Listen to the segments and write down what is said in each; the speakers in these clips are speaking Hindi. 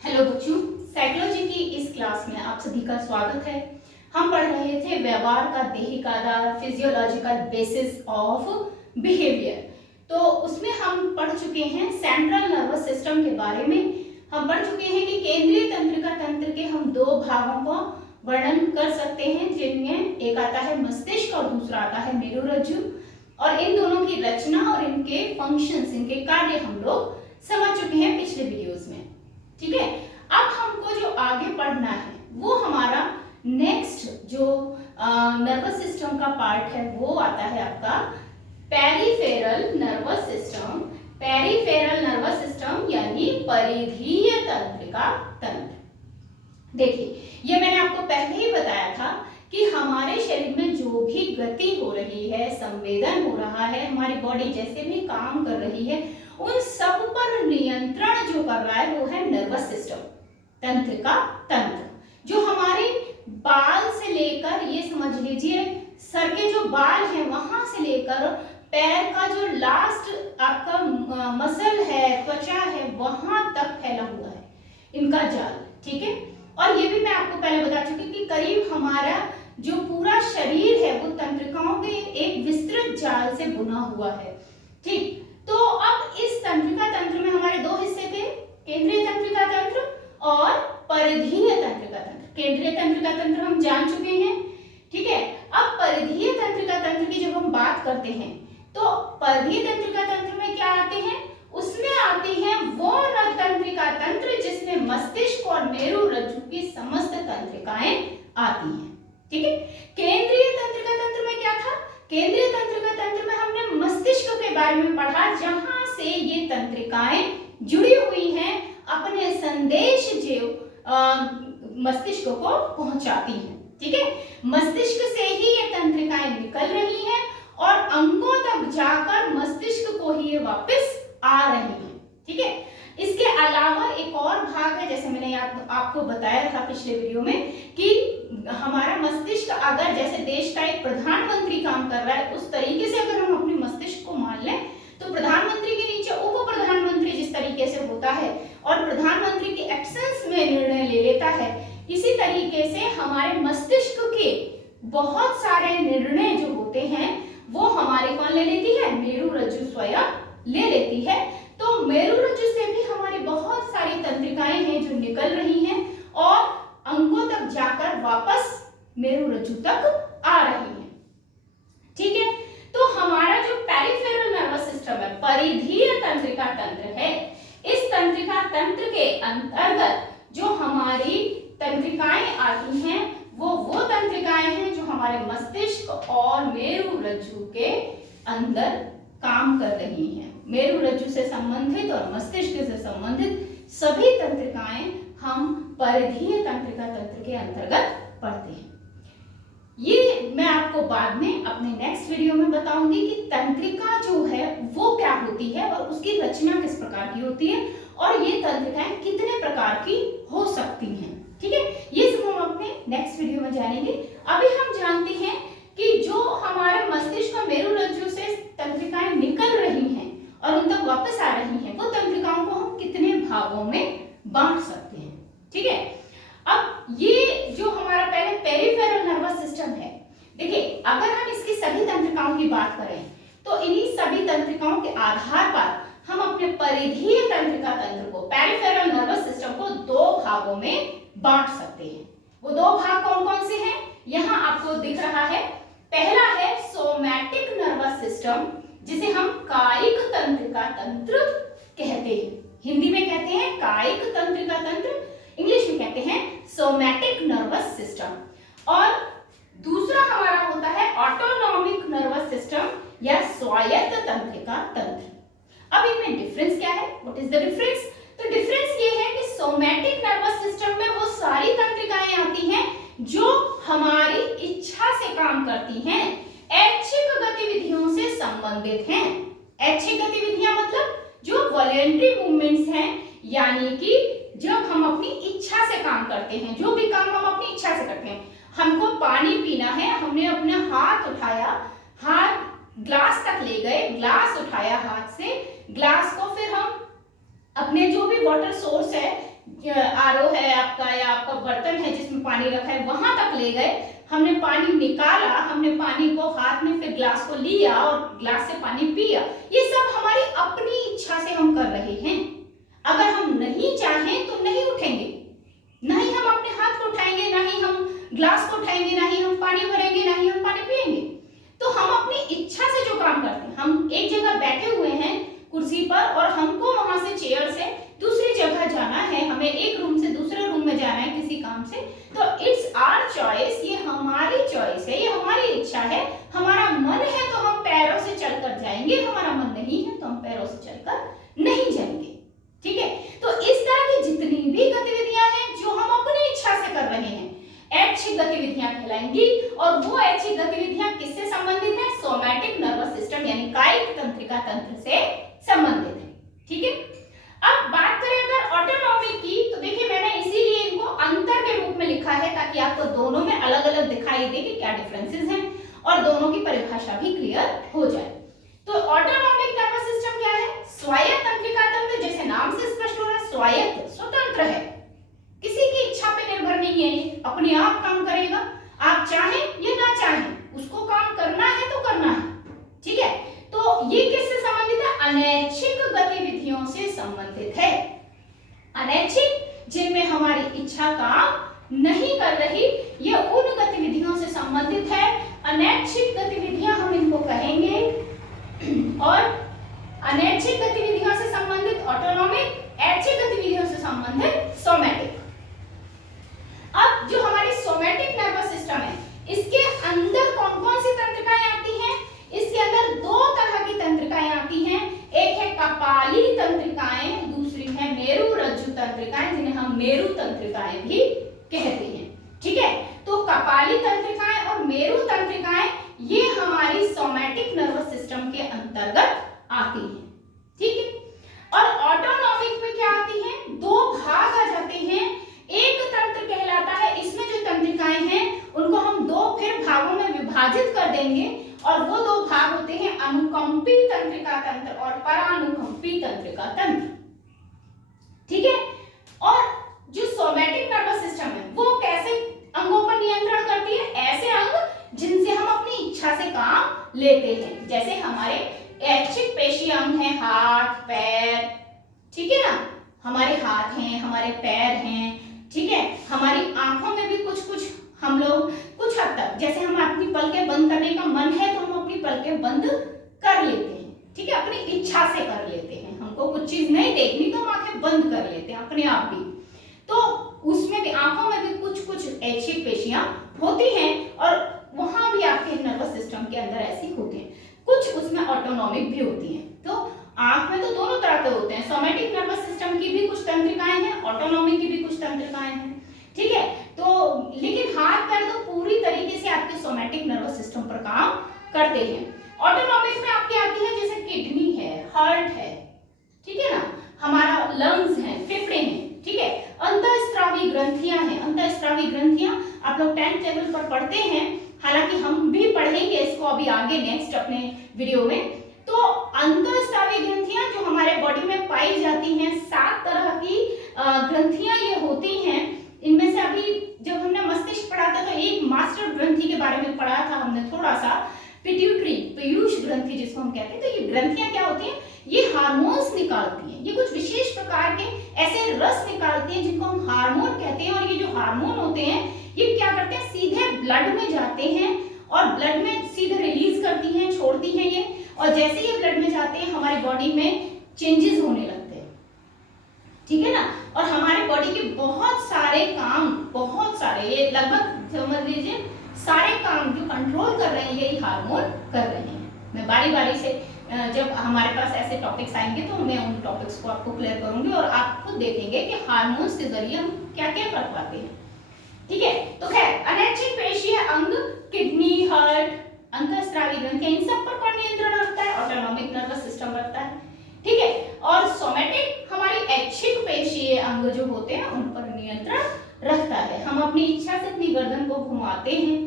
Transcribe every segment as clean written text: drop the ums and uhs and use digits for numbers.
हेलो बच्चों, साइकोलॉजी की इस क्लास में आप सभी का स्वागत है। हम पढ़ रहे थे व्यवहार का देहिक आधार, फिजियोलॉजिकल बेसिस ऑफ बिहेवियर। तो उसमें हम पढ़ चुके हैं सेंट्रल नर्वस सिस्टम के बारे में। हम पढ़ चुके हैं कि केंद्रीय तंत्रिका तंत्र के हम दो भागों को वर्णन कर सकते हैं, जिनमें एक आता है मस्तिष्क और दूसरा आता है मेरुरज्जु। और इन दोनों की रचना और इनके फंक्शंस, इनके कार्य हम लोग समझ चुके हैं पिछले वीडियोस में। ठीक है, अब हमको जो आगे पढ़ना है वो हमारा नेक्स्ट जो नर्वस सिस्टम का पार्ट है वो आता है आपका peripheral nervous system. Peripheral nervous system यानी परिधीय तंत्रिका तंत्र। देखिए, ये मैंने आपको पहले ही बताया था कि हमारे शरीर में जो भी गति हो रही है, संवेदन हो रहा है, हमारी बॉडी जैसे भी काम कर रही है, उन सब पर नियंत्रण जो कर रहा है वो है नर्वस सिस्टम, तंत्रिका तंत्र। जो हमारे बाल से लेकर, ये समझ लीजिए सर के जो बाल हैं वहां से लेकर पैर का जो लास्ट आपका मसल है, त्वचा है, वहां तक फैला हुआ है इनका जाल। ठीक है, और ये भी मैं आपको पहले बता चुकी कि करीब हमारा जो पूरा शरीर है वो तंत्रिकाओं के एक विस्तृत जाल से बुना हुआ है। ठीक, तो अब इस तंत्रिका तंत्र में हमारे दो हिस्से थे, केंद्रीय तंत्रिका तंत्र और परिधीय तंत्रिका तंत्र। केंद्रीय तंत्रिका तंत्र हम जान चुके हैं। ठीक है, अब परिधीय तंत्रिका तंत्र की जब हम बात करते हैं तो परिधीय तंत्रिका तंत्र में क्या आते हैं, उसमें आती हैं वो तंत्रिका तंत्र जिसमें मस्तिष्क और मेरुरज्जु की समस्त तंत्रिकाएं आती हैं। ठीक है, केंद्रीय तंत्रिका तंत्र में क्या था, केंद्रीय तंत्रिका तंत्र में हमने मस्तिष्क के बारे में पढ़ा, जहां से ये तंत्रिकाएं जुड़ी हुई हैं, अपने संदेश जो मस्तिष्क को पहुंचाती हैं। ठीक है, मस्तिष्क से ही ये तंत्रिकाएं निकल रही हैं और अंगों तक जाकर मस्तिष्क को ही ये वापस आ रही हैं। ठीक है, इसके अलावा एक और भाग है, जैसे मैंने आपको बताया था पिछले वीडियो में कि हमारा मस्तिष्क अगर जैसे देश का एक प्रधानमंत्री काम कर रहा है, उस तरीके से अगर हम अपने मस्तिष्क को मान लें तो प्रधानमंत्री के नीचे उप प्रधानमंत्री जिस तरीके से होता है और प्रधानमंत्री की एब्सेंस में निर्णय ले लेता है, इसी तरीके से हमारे मस्तिष्क के बहुत सारे निर्णय जो होते हैं वो हमारी कौन ले लेती है, मेरुरज्जु स्वयं ले लेती है। तो मेरुरज्जु से भी हमारी बहुत सारी तंत्रिकाएं हैं जो निकल रही हैं और अंगों तक जाकर वापस मेरुरज्जु तक आ रही हैं। ठीक है, तो हमारा जो पेरिफेरल नर्वस सिस्टम है, परिधीय तंत्रिका तंत्र है, इस तंत्रिका तंत्र के अंतर्गत जो हमारी तंत्रिकाएं आती हैं वो तंत्रिकाएं हैं जो हमारे मस्तिष्क और मेरुरज्जु के अंदर काम कर रही हैं। मेरुरज्जु से संबंधित और मस्तिष्क से संबंधित सभी तंत्रिकाएं हम परिधीय तंत्रिका तंत्र के अंतर्गत पढ़ते हैं। ये मैं आपको बाद में अपने नेक्स्ट वीडियो में बताऊंगी कि तंत्रिका जो है वो क्या होती है और उसकी रचना किस प्रकार की होती है और ये तंत्रिकाएं कितने प्रकार की हो सकती हैं। ठीक है, ये सब हम अपने नेक्स्ट वीडियो में जानेंगे। अभी हम जानते हैं कि जो हमारे मस्तिष्क और मेरुरज्जु से तंत्रिकाएं निकल रही हैं और उन तक वापस आ रही हैं, वो तंत्रिकाओं को हम कितने भागों में बांट सकते हैं। ठीक है, अब ये जो हमारा पहले पेरिफेरल नर्वस सिस्टम है, देखिए अगर हम इसकी सभी तंत्रिकाओं की बात करें तो इन्हीं सभी तंत्रिकाओं के आधार पर हम अपने परिधीय तंत्रिका तंत्र को, पेरिफेरल नर्वस सिस्टम को दो भागों में बांट सकते हैं। वो दो भाग कौन कौन से हैं, यहाँ आपको दिख रहा है। पहला है सोमैटिक नर्वस सिस्टम, जिसे हम कायिक तंत्रिका तंत्र कहते हैं। हिंदी में कहते हैं कायिक तंत्रिका तंत्र, इंग्लिश में कहते हैं सोमैटिक नर्वस सिस्टम। और दूसरा हमारा होता है ऑटोनॉमिक नर्वस सिस्टम या स्वायत्त तंत्रिका तंत्र। अब इनमें डिफरेंस क्या है, व्हाट इज द डिफरेंस? तो डिफरेंस ये है कि सोमैटिक नर्वस सिस्टम में वो सारी तंत्रिकाएं आती हैं जो हमारी इच्छा से काम करती हैं, ऐच्छिक गतिविधियों से संबंधित हैं। ऐच्छिक गतिविधियां मतलब जो वॉलंटरी मूवमेंट्स हैं, यानी कि जब हम अपनी इच्छा से काम करते हैं, जो भी काम हम अपनी इच्छा से करते हैं। हमको पानी पीना है, हमने अपना हाथ उठाया, हाथ ग्लास तक ले गए, ग्लास उठाया हाथ से, ग्लास को फिर हम अपने जो भी वाटर सोर्स है आरओ है आपका या आपका बर्तन है जिसमें पानी रखा है वहां तक ले गए, हमने पानी निकाला, हमने पानी को हाथ में फिर ग्लास को लिया और ग्लास से पानी पिया, ये सब हमारी अपनी इच्छा से हम कर रहे हैं। अगर हम नहीं चाहें तो नहीं उठेंगे, ना ही हम अपने हाथ को उठाएंगे, ना ही हम ग्लास को उठाएंगे, ना ही हम पानी भरेंगे, ना ही हम पानी पिएंगे। तो हम अपनी इच्छा से जो काम करते हैं, हम एक जगह बैठे हुए हैं कुर्सी पर और हमको वहां से चेयर से दूसरी जगह जाना है, हमें एक रूम से दूसरे रूम में जाना है किसी काम से, तो इट्स आवर चॉइस, ये हमारी चॉइस है, ये हमारी इच्छा है। हमारा मन है तो हम पैरों से चलकर जाएंगे, हमारा मन नहीं है तो हम पैरों से चलकर नहीं जाएंगे। ठीक है, तो इस तरह की जितनी भी गतिविधियां हैं जो हम अपनी इच्छा से कर रहे हैं, ऐच्छिक गतिविधियां कहलाएंगी। और वो ऐच्छिक गतिविधियां किससे संबंधित है? सोमैटिक नर्वस सिस्टम यानी कायिक तंत्रिका तंत्र से संबंधित है। ठीक है, अब बात करें अगर ऑटोनॉमिक की, तो देखिए मैंने इसीलिए इनको अंतर के रूप में लिखा है ताकि आपको दोनों में अलग अलग दिखाई दे कि क्या डिफरेंसेस हैं और दोनों की परिभाषा भी क्लियर हो जाए। तो ऑटोनॉमिक नर्वस सिस्टम क्या है? स्वायत्त तंत्रिका तंत्र, जैसे नाम से स्पष्ट हो रहा है, स्वायत्त, स्वतंत्र है, किसी की इच्छा पे निर्भर नहीं है, ये अपने आप काम करेगा, आप चाहें या ना चाहें उसको काम करना है तो करना है। ठीक है, तो ये किससे संबंधित है? अनैच्छिक गतिविधियों से संबंधित है। अनैच्छिक जिनमें हमारी इच्छा काम नहीं कर रही, ये उन गतिविधियों से संबंधित है। अनैच्छिक गतिविधियां हम इनको कहेंगे, और अनैच्छिक गतिविधियों से संबंधित ऑटोनॉमिक, ऐच्छिक गतिविधियों से संबंधित सोमैटिक। अब जो हमारी सोमैटिक नर्वस सिस्टम है, इसके अंदर कौन कौन सी तंत्रिकाएं आती हैं? इसके अंदर दो तरह की तंत्रिकाएं आती हैं, एक है कपाली तंत्रिकाएं, दूसरी है मेरु रज्जु तंत्रिकाएं, जिन्हें हम मेरु तंत्रिकाएं भी कहते हैं। ठीक है, तो कपाली तंत्रिकाएं और मेरु तंत्रिकाएं ये हमारी सोमैटिक नर्वस सिस्टम के अंतर्गत आती हैं। ठीक है, और ऑटोनॉमिक में क्या आती हैं? दो भाग आ जाते हैं, एक तंत्र कहलाता है, इसमें जो तंत्रिकाएं हैं उनको हम दो फिर भागों में विभाजित कर देंगे, और वो दो भाग होते हैं अनुकंपी तंत्रिका तंत्र और परानुकंपी तंत्रिका तंत्र। ठीक है, और जो सोमैटिक नर्वस सिस्टम है वो कैसे अंगों पर नियंत्रण करती है? ऐसे अंग जिनसे हम अपनी इच्छा से काम लेते हैं, जैसे हमारे ऐच्छिक पेशीय अंग हैं, हाथ, पैर, ठीक है ना, हमारे हाथ हैं, हमारे पैर हैं, ठीक है, हमारी आंखों में भी कुछ कुछ हम लोग कुछ हद तक, जैसे हम अपनी पलकें बंद करने का मन है तो हम अपनी पलकें बंद कर लेते हैं। ठीक है, अपनी इच्छा से कर लेते हैं, हमको कुछ चीज नहीं देखनी तो हम आंखें बंद कर लेते हैं अपने आप भी। तो उसमें भी आंखों में भी कुछ कुछ ऐच्छिक पेशियां होती हैं, और वहां भी आपके नर्वस सिस्टम के अंदर ऐसी होती हैं, कुछ उसमें ऑटोनॉमिक भी होती हैं। तो आंख में तो दोनों तरह के होते हैं, सोमैटिक नर्वस सिस्टम की भी कुछ तंत्रिकाएं हैं, ऑटोनॉमिक की भी कुछ तंत्रिकाएं हैं। ठीक है, तो लेकिन हाथ पैर तो पूरी तरीके से आपके सोमैटिक नर्वस सिस्टम पर काम करते हैं। ऑटोनॉमिक में आपकी आती है जैसे किडनी है, हार्ट है, ठीक है ना, हमारा लंग्स है, फेफड़े हैं, ठीक है, अंतःस्रावी ग्रंथियां हैं। अंतःस्रावी ग्रंथियां आप लोग 10th लेवल पर पढ़ते हैं, हालांकि हम भी पढ़ेंगे इसको अभी आगे नेक्स्ट अपने वीडियो में। तो अंतःस्रावी ग्रंथियां जो हमारे बॉडी में पाई जाती हैं, 7 तरह की ग्रंथियां ये होती हैं। इनमें से अभी जब हमने मस्तिष्क पढ़ा था तो एक मास्टर ग्रंथि के बारे में पढ़ा था हमने थोड़ा सा, पिट्यूटरी, पीयूष ग्रंथि जिसको हम कहते हैं। तो ये ग्रंथियां क्या होती हैं? ये हार्मोन्स निकालती हैं, ये कुछ विशेष प्रकार के ऐसे रस निकालती हैं जिनको हम हार्मोन कहते हैं। और ये जो हार्मोन होते हैं ये क्या करते हैं? सीधे ब्लड में जाते हैं और ब्लड में सीधे रिलीज करती हैं, छोड़ती हैं ये, और जैसे ये ब्लड में जाते हैं हमारी बॉडी में चेंजेस होने लगते हैं, ठीक है ना। और हमारे बॉडी के बहुत सारे काम, बहुत सारे, ये लगभग समझ लीजिए सारे काम जो कंट्रोल कर रहे हैं यही हार्मोन कर रहे हैं। मैं बारी बारी से जब हमारे पास ऐसे टॉपिक्स आएंगे तो मैं उन टॉपिक्स को आपको क्लियर करूंगी और आप खुद देखेंगे कि हार्मोन्स के जरिए हम क्या क्या कर पाते हैं। ठीक है, तो खैर अनैच्छिक पेशीय अंग, किडनी, हार्ट, अंतःस्रावी ग्रंथियां, इन सब पर कौन नियंत्रण रखता है? ऑटोनॉमिक नर्वस सिस्टम रखता है। ठीक है, और सोमैटिक हमारी ऐच्छिक पेशीय अंग जो होते हैं उन पर नियंत्रण रखता है। हम अपनी इच्छा से अपनी गर्दन को घुमाते हैं,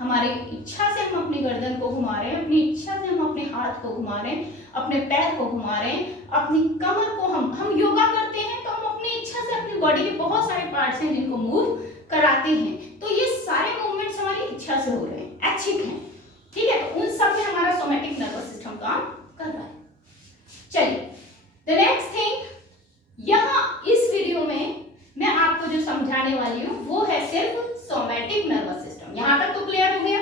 हमारी इच्छा से हम अपनी गर्दन को घुमा रहे हैं, अपनी इच्छा से हम अपने हाथ को घुमा रहे हैं, अपने पैर को घुमा रहे हैं, अपनी कमर को हम योगा करते हैं तो हम अपनी इच्छा से अपनी बॉडी के बहुत सारे पार्ट्स हैं जिनको मूव कराते हैं, तो ये सारे मूवमेंट्स हमारी इच्छा से हो रहे हैं, ऐच्छिक हैं, ठीक है। तो उन सब में हमारा सोमैटिक नर्वस सिस्टम काम कर रहा है। चलिए द नेक्स्ट थिंग, यहाँ इस वीडियो में मैं आपको जो समझाने वाली हूँ वो है सिर्फ सोमैटिक नर्वस सिस्टम। यहाँ तक तो क्लियर हो गया।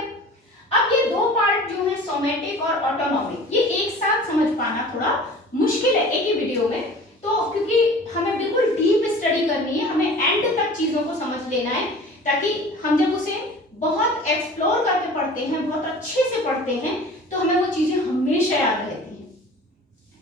अब ये दो पार्ट जो है सोमैटिक और ऑटोनॉमिक, ये एक साथ समझ पाना थोड़ा मुश्किल है एक ही वीडियो में, तो क्योंकि हमें बिल्कुल डीप स्टडी करनी है, हमें एंड तक चीजों को समझ लेना है, ताकि हम जब उसे बहुत एक्सप्लोर करके पढ़ते हैं, बहुत अच्छे से पढ़ते हैं, तो हमें वो चीजें हमेशा याद रहती हैं,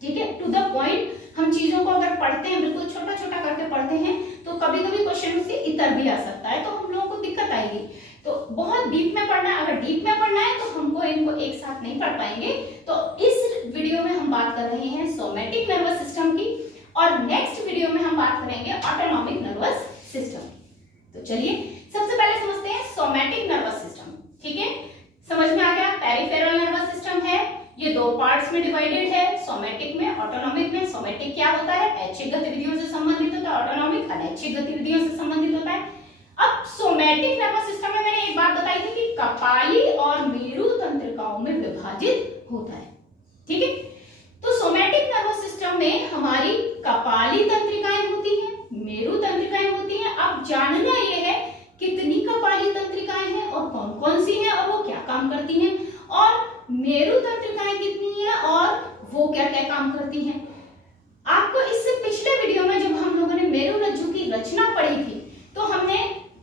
ठीक है, टू द पॉइंट। हम चीजों को अगर पढ़ते हैं, बिल्कुल छोटा छोटा करके पढ़ते हैं, तो कभी कभी क्वेश्चन से इतर भी आ सकता है, तो हम लोगों को दिक्कत आएगी। तो बहुत डीप में पढ़ना है, अगर डीप में पढ़ना है तो हमको इनको एक साथ नहीं पढ़ पाएंगे। तो इस वीडियो में हम बात कर रहे हैं सोमैटिक नर्वस सिस्टम की, और नेक्स्ट वीडियो में हम बात करेंगे ऑटोनॉमिक नर्वस सिस्टम। तो चलिए सबसे पहले समझते हैं सोमैटिक नर्वस सिस्टम, ठीक है। समझ में आ गया, पेरिफेरल नर्वस सिस्टम है, ये दो पार्ट्स में डिवाइडेड है, सोमैटिक में, ऑटोनॉमिक में। सोमैटिक क्या होता है? ऐच्छिक गतिविधियों से संबंधित होता है, ऑटोनॉमिक अनैच्छिक गतिविधियों से संबंधित होता है। अब सोमैटिक नर्वस सिस्टम में मैंने एक बात बताई थी कि कपाली और मेरु तंत्रिकाओं में विभाजित होता है, ठीक है। तो सोमैटिक नर्वस सिस्टम में हमारी कपाली तंत्रिकाएं होती हैं, मेरु तंत्रिकाएं होती हैं। अब जानना यह है कितनी कपाली तंत्रिकाएं हैं और कौन कौन सी हैं और वो क्या काम करती हैं, और मेरु तंत्रिकाएं कितनी हैं और वो क्या क्या काम करती हैं। आपको इससे पिछले वीडियो में जब हम लोगों ने मेरु रज्जु की रचना पढ़ी थी, तो हमने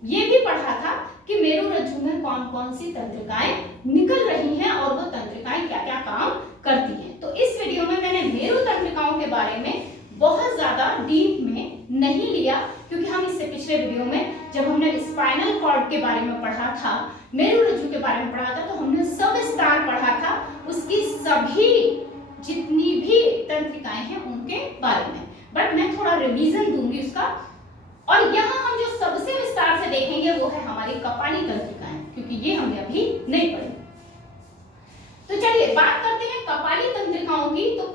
ये भी पढ़ा था कि मेरु रज्जु में कौन कौन सी तंत्रिकाएं निकल रही हैं और वो तंत्रिकाएं क्या क्या काम करती हैं। तो इस वीडियो में मैंने मेरु तंत्रिकाओं के बारे में बहुत ज्यादा डीप में नहीं लिया, क्योंकि हम इससे पिछले वीडियो में जब हमने स्पाइनल कॉर्ड के बारे में पढ़ा था, मेरु रज्जु के बारे में पढ़ा था, तो हमने सब विस्तार पढ़ा था उसकी सभी जितनी भी तंत्रिकाएं हैं उनके बारे में। बट मैं थोड़ा रिवीजन दूंगी उसका, और यहाँ हम जो सबसे विस्तार से देखेंगे वो है हमारी कपाली तंत्रिकाएं, क्योंकि ये हमने अभी नहीं पढ़ी। तो चलिए बात करते हैं कपाली तंत्रिकाओं की। तो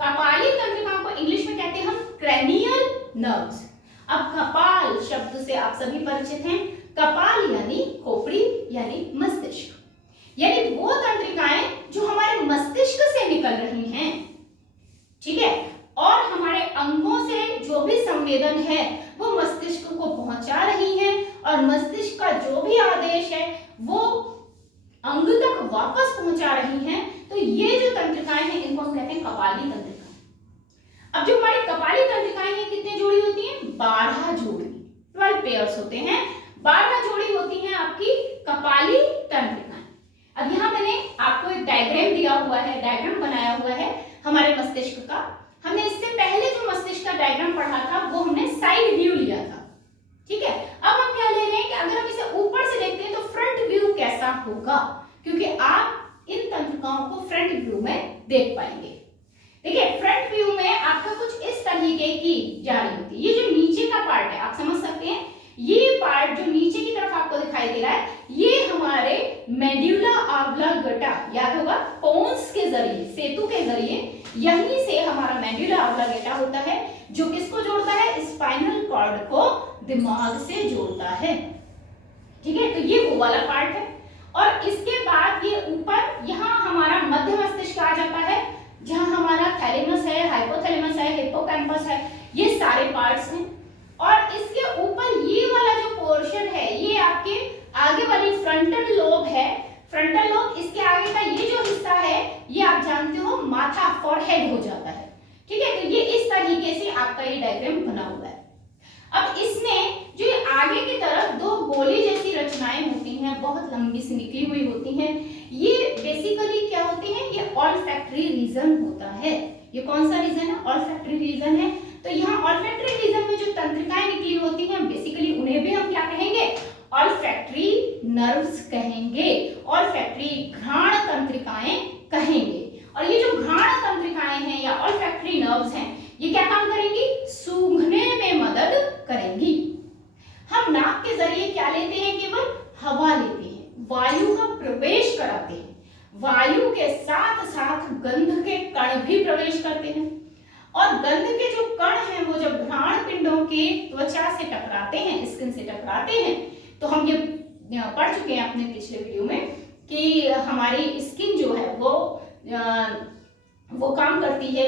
कपाली तंत्रिकाओं को इंग्लिश में कहते हैं हम क्रैनियल नर्व्स। अब कपाल शब्द से आप सभी परिचित हैं, कपाल यानी खोपड़ी यानी मस्तिष्क, यानी वो तंत्रिकाएं जो हमारे मस्तिष्क से निकल रही हैं, ठीक है, और हमारे अंगों से जो भी संवेदन है वो मस्तिष्क को पहुंचा रही हैं, और मस्तिष्क का जो भी आदेश है वो अंग तक वापस पहुंचा रही हैं। तो ये जो तंत्रिकाएं हैं इनको हम कहते हैं कपाली तंत्रिकाएं। अब जो हमारी कपाली तंत्रिकाएं हैं कितने जोड़ी होती हैं? 12 जोड़ी, 12 पेयर्स होते हैं, 12 जोड़ी होती हैं आपकी कपाली तंत्रिकाएं। अब यहाँ मैंने आपको एक डायग्राम दिया हुआ है, डायग्राम बनाया हुआ है हमारे मस्तिष्क का। हमने इससे पहले जो मस्तिष्क का डायग्राम पढ़ा था वो हमने साइड व्यू लिया था, ठीक है। अब हम क्या ले रहे हैं कि अगर हम इसे ऊपर से देखते हैं तो फ्रंट व्यू कैसा होगा, क्योंकि आप इन तंत्रिकाओं को फ्रंट व्यू में देख पाएंगे। देखिए फ्रंट व्यू में आपका कुछ इस तरीके की जाली होती है। ये जो नीचे का पार्ट है आप समझ सकते हैं, ये पार्ट जो नीचे की तरफ आपको दिखाई दे रहा है ये हमारे मेडुला ऑब्लांगेटा, याद होगा पोन्स के जरिए, सेतु के जरिए यहीं से हमारा मेडुला ऑब्लांगेटा होता है जो किसको जोड़ता है? स्पाइनल कॉर्ड को दिमाग से जोड़ता है, ठीक है। तो ये वो वाला पार्ट है, और इसके बाद ये ऊपर यहाँ हमारा मध्य मस्तिष्क आ जाता है, जहां हमारा थैलेमस है, हाइपोथैलेमस है, हिप्पोकैम्पस है, ये सारे पार्ट्स हैं। और इसके ऊपर ये वाला जो पोर्शन है ये आपके आगे वाली फ्रंटल लोब है, फ्रंटल लोब, इसके आगे का ये जो हिस्सा है ये आप जानते हो माथा, फॉरहेड हो जाता है, ठीक है। तो ये इस तरीके से आपका ये डायग्राम बना हुआ है। अब इसमें जो ये आगे की तरफ दो गोली जैसी रचनाएं होती हैं, बहुत लंबी सी निकली हुई होती हैं, ये बेसिकली क्या होती हैं? ये ऑल्फैक्टरी रीजन होता है। ये कौन सा रीजन है? ऑल्फैक्टरी रीजन है। तो यहाँ ऑल्फैक्टरी रीजन में जो तंत्रिकाएं निकली होती हैं बेसिकली उन्हें भी हम क्या कहेंगे? ऑल्फैक्टरी नर्व्स कहेंगे, ऑल्फैक्टरी घ्राण तंत्रिकाएं कहेंगे। और ये जो घ्राण तंत्रिकाएं हैं या ऑल्फैक्टरी नर्व्स हैं ये क्या काम करेंगी? सूंघने में मदद करेंगी। हम नाक के जरिए क्या लेते हैं? केवल हवा लेते हैं, वायु का प्रवेश कराते हैं, वायु के साथ साथ गंध के कण भी प्रवेश करते हैं, और गंध के जो कण हैं वो जब घ्राण पिंडों के त्वचा से टकराते हैं, स्किन से टकराते हैं, तो हम ये पढ़ चुके हैं अपने पिछले वीडियो में कि हमारी स्किन जो है वो काम करती है।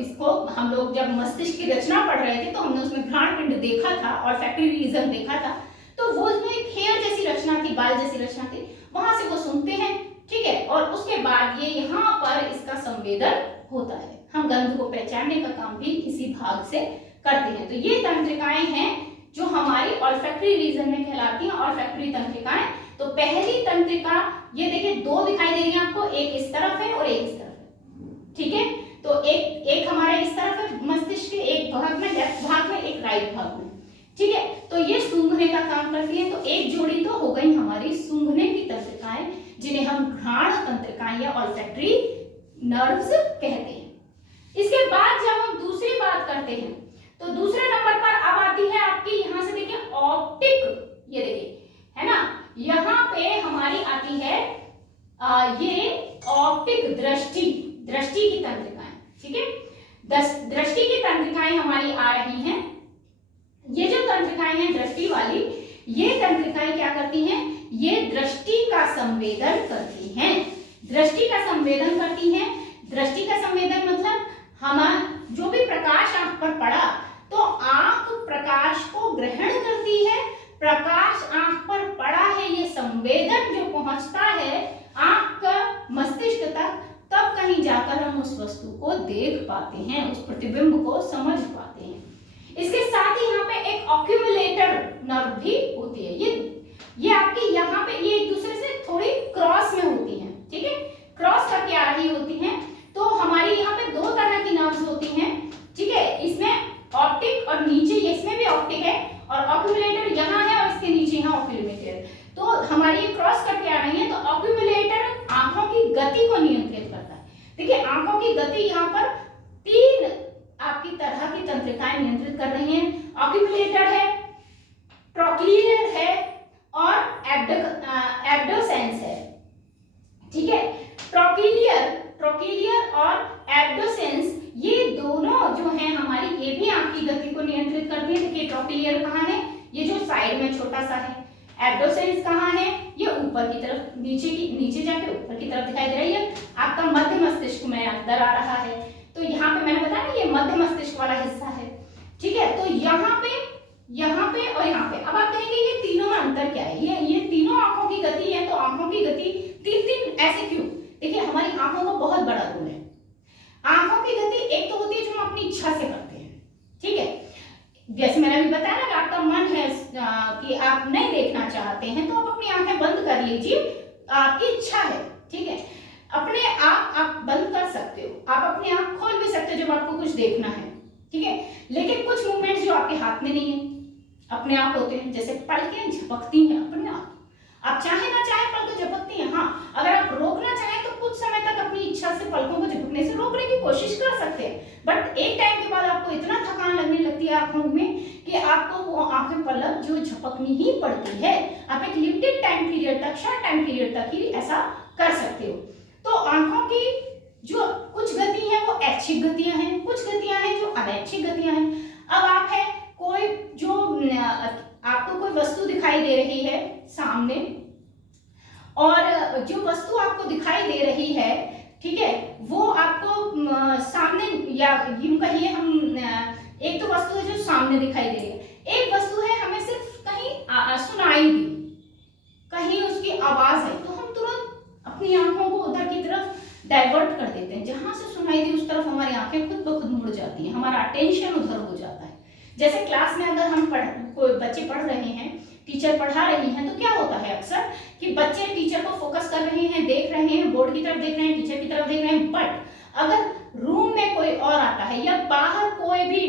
इसको हम लोग जब मस्तिष्क की रचना पढ़ रहे थे तो हमने उसमें घ्राण पिंड देखा था और फैक्टरी रीजन देखा था, तो वो उसमें एक हेयर जैसी रचना थी, बाल जैसी रचना थी, वहां से वो सुनते हैं, ठीक है, और उसके बाद ये यहाँ पर इसका संवेदन होता है। हम गंध को पहचानने का काम भी इसी भाग से करते हैं। तो ये तंत्रिकाएं हैं जो हमारी ऑल्फैक्टरी रीजन में कहलाती हैं, ऑल्फैक्टरी तंत्रिकाएं। तो पहली तंत्रिका ये देखिए दो दिखाई दे रही है आपको, एक इस तरफ है और एक इस तरफ है, ठीक है। तो एक हमारा इस तरफ है मस्तिष्क के एक भाग में, लेफ्ट भाग में, एक राइट भाग में, ठीक है। तो ये सूंघने का काम करती है। तो एक जोड़ी तो हो गई हमारी सूंघने की तंत्रिकाएं, जिन्हें हम घ्राण तंत्रिकाएं या ऑल्फैक्टरी नर्व्स कहते हैं। इसके बाद जब हम दूसरी बात करते हैं तो दूसरे नंबर पर अब आती है आपकी, यहां से देखिए ऑप्टिक, ये देखिए है ना, यहाँ पे हमारी आती है ये ऑप्टिक दृष्टि की तंत्रिकाएं, ठीक है। दृष्टि की तंत्रिकाएं हमारी आ रही हैं। ये जो तंत्रिकाएं हैं दृष्टि वाली, ये तंत्रिकाएं क्या करती हैं, ये दृष्टि का संवेदन करती हैं। दृष्टि का संवेदन करती हैं। दृष्टि का संवेदन मतलब हमारा जो भी प्रकाश आंख पर पड़ा तो आंख प्रकाश को ग्रहण करती है। प्रकाश आंख पर पड़ा है, ये संवेदन जो पहुंचता है आंख का मस्तिष्क तक, तब कहीं जाकर हम उस वस्तु को देख पाते हैं, उस प्रतिबिंब को समझ पाते हैं। इसके साथ ही यहाँ पे एक ऑक्यूमुलेटर नर्व भी होती है। ये आपकी यहाँ पे ये एक दूसरे से थोड़ी क्रॉस में होती है, ठीक है, क्रॉस करके आ रही होती हैं। तो हमारी यहाँ पे दो तरह की नर्व्स होती हैं, ठीक है, इसमें ऑप्टिक और नीचे इसमें भी ऑप्टिक है और ऑक्यूमुलेटर यहाँ है और इसके नीचे यहाँ ऑक्यूमुलेटर। तो हमारी ये क्रॉस करके आ रही है। तो ऑक्यूमुलेटर आंखों की गति को नियंत्रित करता है। देखिए आंखों की गति यहाँ पर तीन आपकी तरह की तंत्रिकाएं नियंत्रित कर रही हैं। ऑक्यूमुलेटर है, ट्रोक्लियर है और एब्डोसेंस है, ठीक है। ट्रोक्लियर और एब्डोसेंस ये दोनों जो हैं हमारी, ये भी आंख की गति को नियंत्रित करती है। देखिए ट्रोक्लियर कहाँ है, ये जो साइड में छोटा सा है। एब्डोसेंस कहाँ है, ये ऊपर की तरफ, नीचे जाके ऊपर की तरफ दिखाई दे रही है। आपका मध्य मस्तिष्क में अंदर आ रहा है। तो यहाँ पे मैंने बताया ना ये मध्य मस्तिष्क वाला हिस्सा है, ठीक है। तो यहाँ पे और यहाँ पे अब आप कहेंगे ये तीनों में अंतर क्या है, ये तीनों आंखों की गति है। तो आंखों की गति तीन ऐसे क्यों, देखिए हमारी आंखों का बहुत बड़ा रोल है। आंखों की गति एक तो होती है जो हम अपनी इच्छा से करते हैं, ठीक है। जैसे मैंने अभी बताया ना कि आपका मन है कि आप नहीं देखना चाहते हैं तो आप अपनी आंखें बंद कर लीजिए, आपकी इच्छा है, ठीक है। अपने आप बंद कर सकते हो, आप अपनी आंख खोल भी सकते हो जब आपको कुछ देखना है, ठीक है। लेकिन कुछ मूवमेंट्स जो आपके हाथ में नहीं है, अपने आप होते हैं, जैसे पलकें झपकती हैं अपने आप चाहे ना चाहे पलकें झपकती हैं। हाँ, अगर आप रोकना चाहें तो कुछ समय तक अपनी इच्छा से पलकों को झपकने से रोकने की कोशिश कर सकते हैं, बट एक टाइम के बाद आपको इतना थकान लगने लगती है आंखों में कि आपको वो आंखें पलक जो झपकनी ही पड़ती है। आप एक लिमिटेड टाइम पीरियड तक, शॉर्ट टाइम पीरियड तक ही ऐसा कर सकते हो। तो आंखों की जो कुछ गति है वो ऐच्छिक गतियां हैं, कुछ गतियां हैं जो अनैच्छिक गतियां हैं। अब आप है कोई जो आपको कोई वस्तु दिखाई दे रही है सामने, और जो वस्तु आपको दिखाई दे रही है, ठीक है, वो आपको सामने, या यूं कहिए हम, एक तो वस्तु है जो सामने दिखाई दे रही है, एक वस्तु है हमें सिर्फ कहीं सुनाई दी, कहीं उसकी आवाज है, तो हम तुरंत अपनी आंखों को उधर की तरफ डाइवर्ट कर देते हैं। जहां से सुनाई दी उस तरफ हमारी आंखें खुद ब खुद मुड़ जाती हैं, हमारा अटेंशन उधर हो जाता है। जैसे क्लास में अगर हम कोई बच्चे पढ़ रहे हैं, टीचर पढ़ा रही हैं, तो क्या होता है अक्सर कि बच्चे टीचर को फोकस कर रहे हैं, देख रहे हैं, बोर्ड की तरफ देख रहे हैं, टीचर की तरफ देख रहे हैं, बट अगर रूम में कोई और आता है या बाहर कोई भी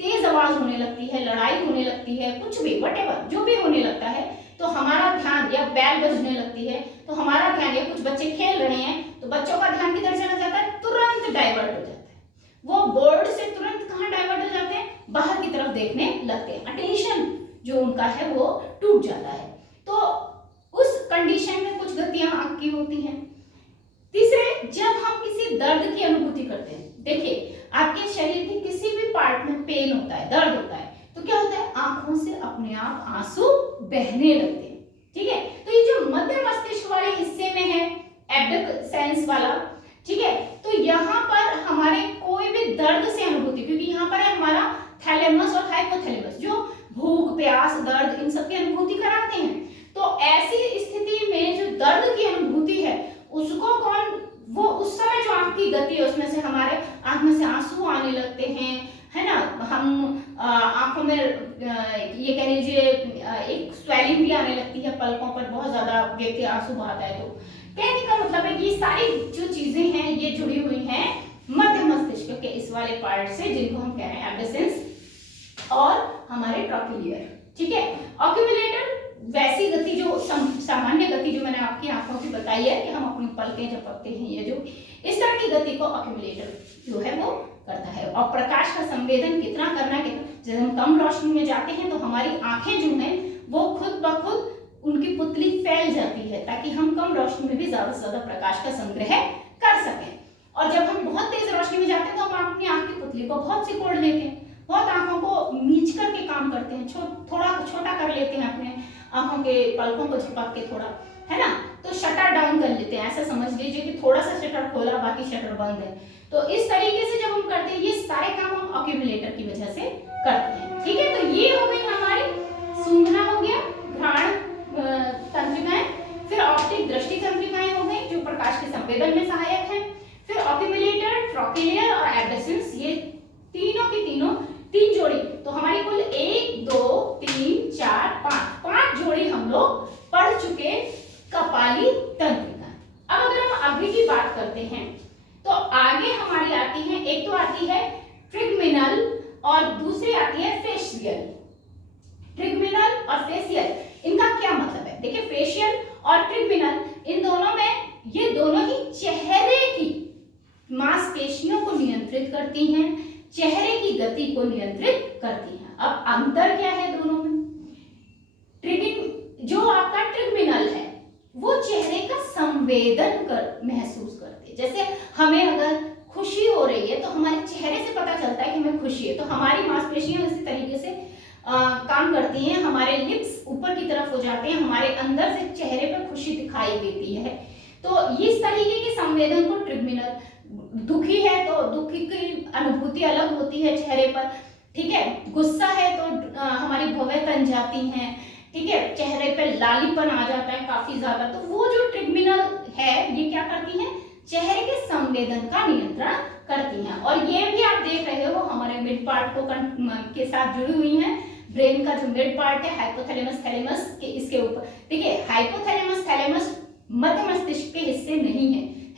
तेज आवाज होने लगती है, लड़ाई होने लगती है, कुछ भी व्हाटएवर जो भी होने लगता है, तो हमारा ध्यान, या बैल बजने लगती है तो हमारा ध्यान, या कुछ बच्चे खेल रहे हैं तो बच्चों का ध्यान किधर चला जाता है, तुरंत डाइवर्ट हो जाता है। वो बोर्ड से तुरंत कहाँ डाइवर्ट हो जाते हैं, बाहर की तरफ देखने लगते हैं, अटेंशन जो उनका है वो टूट जाता है। तो उस कंडीशन में कुछ गतियां आंख की होती हैं। तीसरे, जब हम किसी दर्द की अनुभूति करते हैं, देखिए आपके शरीर के किसी भी पार्ट में पेन होता है, दर्द होता है, तो क्या होता है, आंखों से अपने आप आंसू बहने लगते हैं। ठीक है, तो ये जो मध्य मस्तिष्क वाले हिस्से में है, एब्डक्सेंस वाला, ठीक है, तो यहाँ पर हमारे कोई भी दर्द से अनुभूति, क्योंकि यहाँ पर है हमारा थैलेमस और हाइपोथैलेमस जो भूख, प्यास, दर्द इन सब की अनुभूति कराते हैं। तो ऐसी स्थिति में जो दर्द की अनुभूति है उसको कौन, वो उस समय जो आंख की गति है उसमें से हमारे आंख में से आंसू आने लगते हैं, है ना, हम आंखों में ये कह लीजिए एक स्वेलिंग भी आने लगती है पलकों पर, बहुत ज्यादा व्यक्ति आंसू बहाता है। तो कहने का मतलब है कि ये सारी जो चीजें हैं ये जुड़ी हुई हैं मध्य मस्तिष्क के इस वाले पार्ट से, जिनको हम कह रहे हैं एब्डसेंस और हमारे ट्रॉक्यूलियर। ठीक है, ऑक्यूमुलेटर वैसी गति जो सामान्य गति जो मैंने आपकी आंखों की बताई है कि हम अपनी पलकें झपकते हैं, ये जो इस तरह की गति को ऑक्यूमुलेटर जो है वो करता है। और प्रकाश का संवेदन कितना करना है, जब हम कम रोशनी में जाते हैं तो हमारी आंखें जो हैं वो खुद ब खुद उनकी पुतली फैल जाती है, ताकि हम कम रोशनी में भी ज्यादा से ज्यादा प्रकाश का संग्रह कर सकें। और जब हम बहुत तेज रोशनी में जाते हैं तो हम अपनी आंख की पुतली को बहुत सिकोड़ लेते हैं, बहुत आंखों को मीच करके काम करते हैं, थोड़ा छोटा कर लेते हैं अपने आंखों के पलकों को झपक के थोड़ा, है ना, तो शटर डाउन कर लेते हैं। ऐसा समझ लीजिए कि थोड़ा सा शटर खोला, बाकी शटर बंद है। तो इस तरीके से जब हम करते हैं ये सारे काम हम ऑक्यूमुलेटर की वजह से करते हैं। ठीक है, तो ये हो गई हमारी सूंघना हो गया, घ्राण तंत्रिकाएं, फिर ऑप्टिक दृष्टि तंत्रिकाएं हो गई जो प्रकाश के संवेदन में सहायक है, फिर ऑक्यूमुलेटर, ट्रॉक्यूलियर और एब्डसेंस, ये तीनों की तीनों तीन जोड़ी, तो हमारी कुल 1 2 3 4 5 जोड़ी हम लोग पढ़ चुके कपाली तंत्रिका। अब अगर हम अभी की बात करते हैं तो आगे हमारी आती है, एक तो आती है ट्रिगमिनल और दूसरी आती है फेशियल। ट्रिगमिनल और फेशियल, इनका क्या मतलब है? देखिए, फेशियल और ट्रिगमिनल इन दोनों में, ये दोनों ही चेहरे की मांसपेशियों को नियंत्रित करती हैं, चेहरे की गति को नियंत्रित करती हैं। अब अंतर क्या है दोनों में? जो आपका ट्रिगमिनल है वो चेहरे का संवेदन कर महसूस करते हैं। जैसे हमें अगर खुशी हो रही है तो हमारे चेहरे से पता चलता है कि हमें खुशी है, तो हमारी मांसपेशियां इसी तरीके से काम करती हैं, हमारे लिप्स ऊपर की तरफ हो जाते हैं, हमारे अंदर से चेहरे पर खुशी दिखाई देती है। तो इस तरीके के संवेदन को ट्रिगमिनल, दुखी है तो दुखी की अनुभूति अलग होती है चेहरे पर, ठीक है, गुस्सा है तो हमारी भौहें तन जाती हैं, ठीक है, चेहरे पे लालीपन आ जाता है काफी ज्यादा। तो वो जो ट्रिगमिनल है ये क्या करती है? चेहरे के संवेदन का नियंत्रण करती हैं। और ये भी आप देख रहे हो हमारे मिड पार्ट को के साथ जुड़ी हुई हैं। ब्रेन का जो मिड पार्ट है हाइपोथैलेमस थैलेमस के इसके ऊपर, देखिए हाइपोथैलेमस थैलेमस मध्य मस्तिष्क के हिस्से नहीं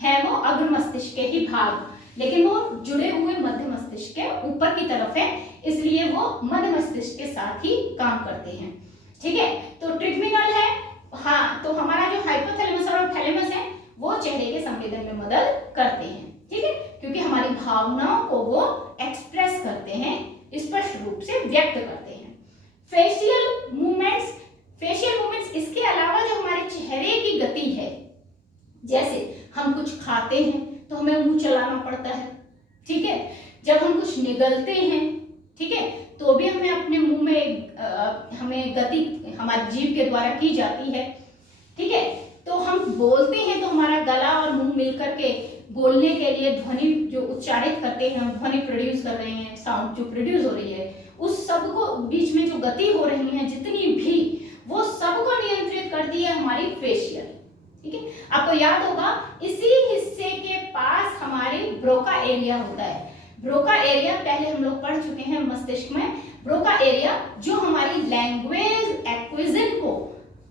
है वो अग्र मस्तिष्क के ही भाग, लेकिन वो जुड़े हुए मध्य मस्तिष्क के ऊपर की तरफ है, इसलिए वो मध्य मस्तिष्क के साथ ही काम करते हैं। ठीक है, तो ट्रिगमिनल है, हाँ, तो हमारा जो हाइपोथैलेमस और थैलेमस है वो चेहरे के संवेदन में मदद करते हैं। ठीक है, क्योंकि हमारी भावनाओं को वो एक्सप्रेस करते हैं, स्पष्ट रूप से व्यक्त करते हैं। फेशियल मूवमेंट्स, इसके अलावा जो हमारे चेहरे की गति है, जैसे हम कुछ खाते हैं तो हमें मुंह चलाना पड़ता है, ठीक है, जब हम कुछ निगलते हैं, ठीक है, तो भी हमें अपने मुंह में हमें गति हमारी जीभ के द्वारा की जाती है, ठीक है, तो हम बोलते हैं तो हमारा गला और मुंह मिलकर के बोलने के लिए ध्वनि जो उच्चारित करते हैं, हम ध्वनि प्रोड्यूस कर रहे हैं, साउंड जो प्रोड्यूस हो रही है, उस सब को बीच में जो गति हो रही है जितनी भी, वो सबको नियंत्रित करती है हमारी फेशियल। ठीक है, आपको याद होगा इसी हिस्से के पास हमारे ब्रोका एरिया होता है। ब्रोका एरिया पहले हम लोग पढ़ चुके हैं मस्तिष्क में। ब्रोका एरिया जो हमारी लैंग्वेज एक्विजिशन को,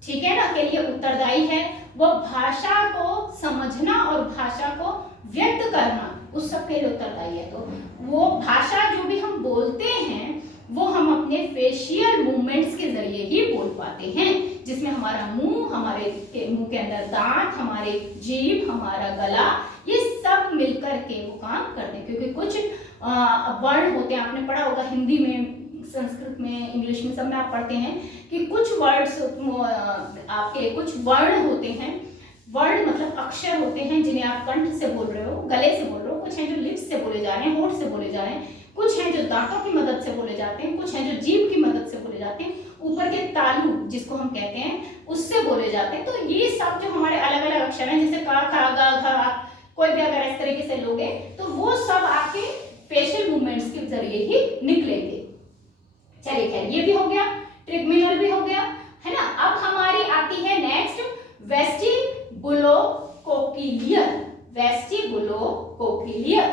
ठीक है ना, के लिए उत्तरदायी है, वो भाषा को समझना और भाषा को व्यक्त करना उस सब के लिए उत्तरदायी है। तो वो भाषा जो भी हम बोलते हैं वो हम अपने फेशियल मूवमेंट्स के जरिए ही बोल पाते हैं, जिसमें हमारा मुंह, हमारे मुंह के अंदर दांत, हमारे जीभ, हमारा गला, ये सब मिलकर के वो काम करते हैं। क्योंकि कुछ वर्ण होते हैं, आपने पढ़ा होगा हिंदी में, संस्कृत में, इंग्लिश में, सब में आप पढ़ते हैं कि कुछ वर्ड्स आपके कुछ वर्ण होते हैं, वर्ण मतलब अक्षर होते हैं जिन्हें आप कंठ से बोल रहे हो, गले से बोल रहे हो, कुछ हैं जो लिप्स से बोले जा रहे हैं, होठ से बोले जा रहे हैं, कुछ हैं जो दांतों की मदद से बोले जाते हैं, कुछ हैं जो जीभ की मदद से बोले जाते हैं, ऊपर के तालु जिसको हम कहते हैं उससे बोले जाते हैं। तो ये सब जो हमारे अलग अलग अक्षर हैं, जैसे का, खा, गा, घा, कोई भी अगर इस तरीके से लोगे तो वो सब आपके फेशियल मूवमेंट्स के जरिए ही निकलेंगे। चलिए खैर, ये भी हो गया, ट्रिगमिनल भी हो गया, है ना। अब हमारी आती है नेक्स्ट वेस्टिबुलोकोक्लियर। वेस्टिबुलोकोक्लियर,